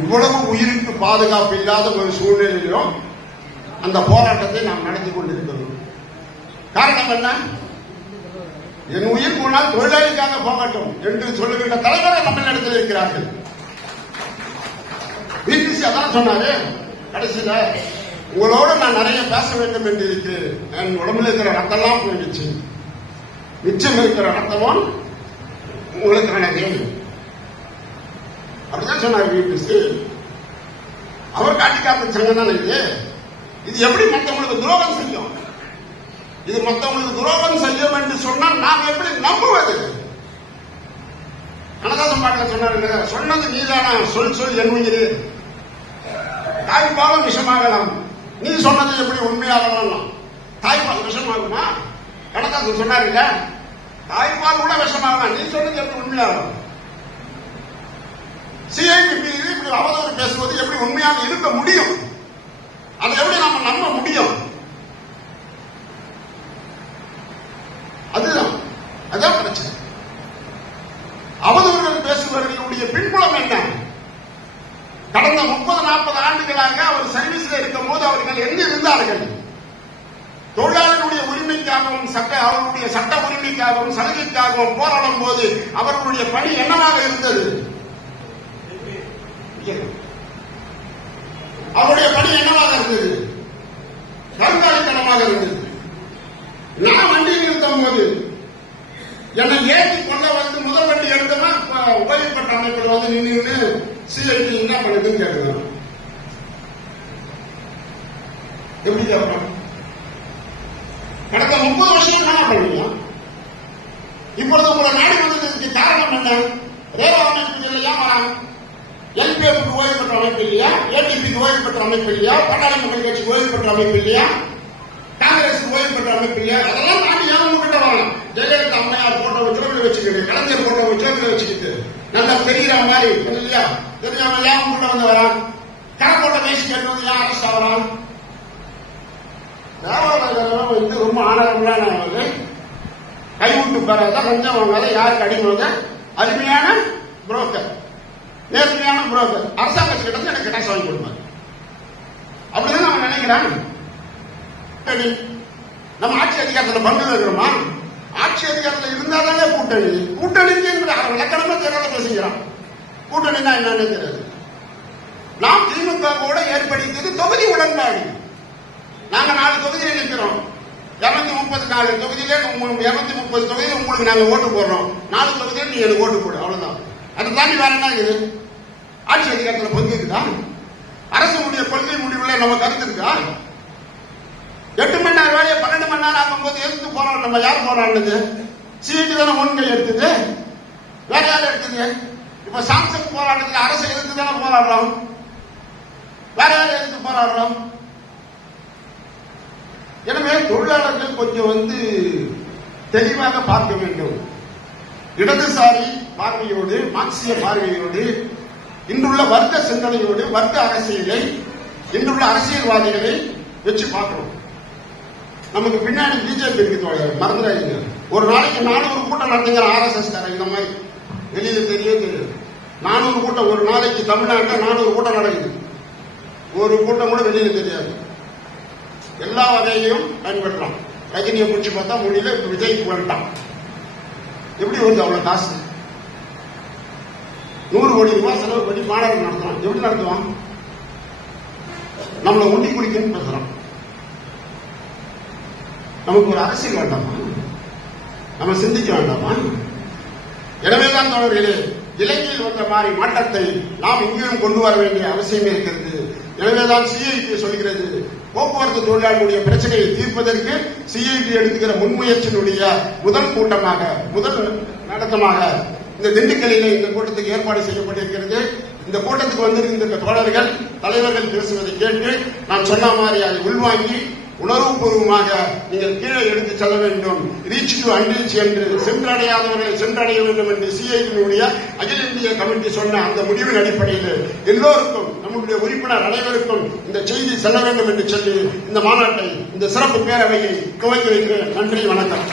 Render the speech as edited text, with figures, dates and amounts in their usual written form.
இவ்வளவு உயிருக்கு பாதுகாப்பு இல்லாத ஒரு சூழ்நிலையிலும் அந்த போராட்டத்தை நாம் நடத்தி கொண்டிருக்கிறோம். காரணம் என்ன? என் உயிர் போனால் தொழிலாளிக்காக போகட்டும் என்று சொல்லுகின்ற தலைவர்கள் தமிழ்நாட்டில் இருக்கிறார்கள். பிபிசி அதான் சொன்னாரு. கடைசியில உங்களோட நான் நிறைய பேச வேண்டும் என்று இருக்கிறேன். என் உடம்புல இருக்கிற ரத்தம்லாம் போயிடுச்சு, மிச்சம் இருக்கிற ரத்தமும் உங்களுக்கானது அப்படிதான் சொன்னார் பிபிசி. அவர் காட்டி காத்த சங்கம் தான் இது எப்படி மற்றவங்களுக்கு துரோகம் செய்யும்? இது மற்றவங்களுக்கு துரோகம் செய்யும் என்று சொன்னால் நாம் எப்படி நம்புவது? கனகாசம் பாட்டில் சொன்னார், சொன்னது நீதானா, சொல் சொல் என் உயிர், தாய்ப்பாலும் விஷமாகலாம், நீ சொன்னது எப்படி உண்மையாகலாம்? தாய்ப்பால் விஷமாகுமா? கனகாசம் சொன்னார் இல்ல, தாய்ப்பால் கூட விஷமாகலாம், நீ சொன்னது எப்படி உண்மையாகலாம்? சிஐடி மீது இப்படி அவதூறு பேசுவது எப்படி உண்மையாக இருக்க முடியும்? அதை எப்படி நாம நம்ப முடியும்? அதான் பிரச்சனை. அவதூறுகள் பேசுபவர்களுடைய பின்புலம் என்ன? கடந்த 30-40 ஆண்டுகளாக அவர் சர்வீஸ்ல இருக்கும் போது அவர்கள் எங்க இருந்தார்கள்? தொழிலாளர்களுடைய உரிமைக்காகவும் அவர்களுடைய சட்ட உரிமைக்காகவும் சலுகைக்காகவும் போராடும் போது அவர்களுடைய பணி என்னவாக இருந்தது? அவருடைய பணி என்னவாக இருந்தது? கண்காணித்தனமாக இருந்தது. நான் வண்டி நிறுத்தும் போது என்னை ஏற்றி கொள்ள வந்து முதல் வண்டி எடுத்தோம்னா ஓய்வு பெற்ற அமைப்பில் வந்து நின்று சிஐடி என்ன பண்ணுதுன்னு கேட்கணும். எப்படி கேட்பாங்க? கடந்த 30 வருஷம் என்ன பண்ணுவீங்க? இப்பொழுது உங்களை நாடு வந்ததுக்கு காரணம் என்ன? ரேவா அமைப்பு இல்லையா, எல்பிஎஃப்க்கு ஓய்வு பெற்ற அமைப்பு இல்லையா, ஏடிபிக்கு ஓய்வு பெற்ற அமைப்பு இல்லையா, பட்டாளி மக்கள் கட்சிக்கு ஓய்வு பெற்ற அமைப்பு இல்லையா, காங்கிரஸுக்கு ஓய்வு பெற்ற அமைப்பு இல்லையா? அதெல்லாம் தாண்டி ஏன் உங்ககிட்ட வரலாம்? ஜெயலலிதா அம்மையார் போட்டோ ஜோபில் வச்சுக்கிட்டு, கலைஞர் போட்டோ ஜோபில் வச்சுக்கிட்டு, நல்லா தெரிகிற மாதிரி இல்லையா, தெரியாம ஏன் உங்ககிட்ட வந்து வரான்? கரக்கோட்டை பேசி கேட்டு வந்து ஏன் அரசு ஆகிறான்? தேவாலயம் வந்து ரொம்ப ஆனந்தமான கைவிட்டு பெறாத, லஞ்சம் வாங்காத, யாருக்கு அடிமையாக அருமையான புரோக்கர், நேர்மையான புரோக்கர், அரசாங்க கிட்ட எனக்கு கேட்டாக்ஸ் வாங்கி கொடுப்பாங்க. அப்படிதான் நம்ம நினைக்கிறான். நம்ம ஆட்சி அதிகாரத்தில் பங்கு இருக்கிறோமா? ஆட்சி அதிகாரத்தில் இருந்தாதானே கூட்டணி. கூட்டணிக்கு இலக்கணமா தெரியாத பேசுகிறான். கூட்டணினா என்னன்னு தெரியாது. நாம் திமுகவோட ஏற்படுத்தியது தொகுதி உடன்பாடு. நாங்க 4 தொகுதியில் நிற்கிறோம். 234 தொகுதியிலே 230 தொகுதியில் உங்களுக்கு நாங்க ஓட்டு போடுறோம். 4 தொகுதியில் நீ எனக்கு ஓட்டு போடு, அவ்வளவுதான். அது தாண்டி வேற என்ன இருக்குது? ஆட்சி அதிகாரத்தில் பங்கு இருக்குதா? அரசுடைய கொள்கை முடிவுல நம்ம கருத்து இருக்கா? 8 மணி நேரம் வேலையை 12 மணி நேரம் ஆகும்போது எதிர்த்து போராட்டம் நம்ம யார் போராடுறது? சிஐடி தானே முன்கை எடுத்தது, வேற யாரும் எடுத்தது? இப்ப சாம்சங் போராட்டத்தில் அரசு எதிர்த்து தானே போராடுறோம், வேற யாரும் எதிர்த்து போராடுறோம். எனவே தொழிலாளர்கள் கொஞ்சம் தெளிவாக பார்க்க வேண்டும். இடதுசாரி பார்வையோடு, மார்க்சிய பார்வையோடு, இன்றுள்ள வர்க்க சிந்தனையோடு, வர்க்க அரசியலை, இன்றுள்ள அரசியல்வாதிகளை வச்சு பார்க்கணும். நமக்கு பின்னாடி பிஜேபி இருக்கு, மறந்துடாதீங்க. ஒரு நாளைக்கு 400 கூட்டம் நடத்துங்கிற ஆர்எஸ்எஸ் இந்த மாதிரி வெளியில தெரியாது. 400 கூட்டம் ஒரு நாளைக்கு தமிழ்நாட்டில் 400 கூட்டம் நடக்குது. ஒரு கூட்டம் கூட வெளியில தெரியாது. எல்லா வகையையும் பயன்படுத்தலாம். ரஜினியை பிடிச்சி பார்த்தா முடியல, இப்ப விஜய்க்கு வந்துட்டான். எப்படி வருது அவ்வளவு காசு? 100 கோடி ரூபாய் செலவு பண்ணி மாணவர்கள் நடத்தலாம். எப்படி நடத்துவான்? நம்மளை உண்டி குடிக்கன்னு பேசுறான். நமக்கு ஒரு அரசியல் வேண்டாமா? நம்ம சிந்திக்க வேண்டாமா? எனவேதான் தோழர்களே, இலங்கையில் வந்த மாதிரி மாற்றத்தை நாம் இங்கேயும் கொண்டு வர வேண்டிய அவசியம் இருக்கிறது. எனவேதான் சிஐடி சொல்கிறது, போக்குவரத்து தொழிலாளர்களுடைய பிரச்சனையை தீர்ப்பதற்கு சிஐடி எடுத்துக்கிற முன்முயற்சியினுடைய முதல் கூட்டமாக, முதல் நடத்தமாக இந்த திண்டுக்கல்லிலே இந்த கூட்டத்துக்கு ஏற்பாடு செய்யப்பட்டிருக்கிறது. இந்த கூட்டத்துக்கு வந்திருக்கின்ற தோழர்கள், தலைவர்கள் பேசுவதை கேட்டு நான் சொன்ன மாதிரி அதை உள்வாங்கி உணர்வுபூர்வமாக நீங்கள் கீழே எடுத்து செல்ல வேண்டும். ரீச் டு அன்ரீச் என்று சென்றடையாதவர்களை சென்றடைய வேண்டும் என்று சிஐடியினுடைய அகில இந்திய கமிட்டி சொன்ன அந்த முடிவின் அடிப்படையில் எல்லோருக்கும், நம்முடைய உறுப்பினர் அனைவருக்கும் இந்த செய்தி செல்ல வேண்டும் என்று சொல்லி இந்த மாநாட்டை, இந்த சிறப்பு பேரவையை துவக்கி வைக்கிறேன். நன்றி, வணக்கம்.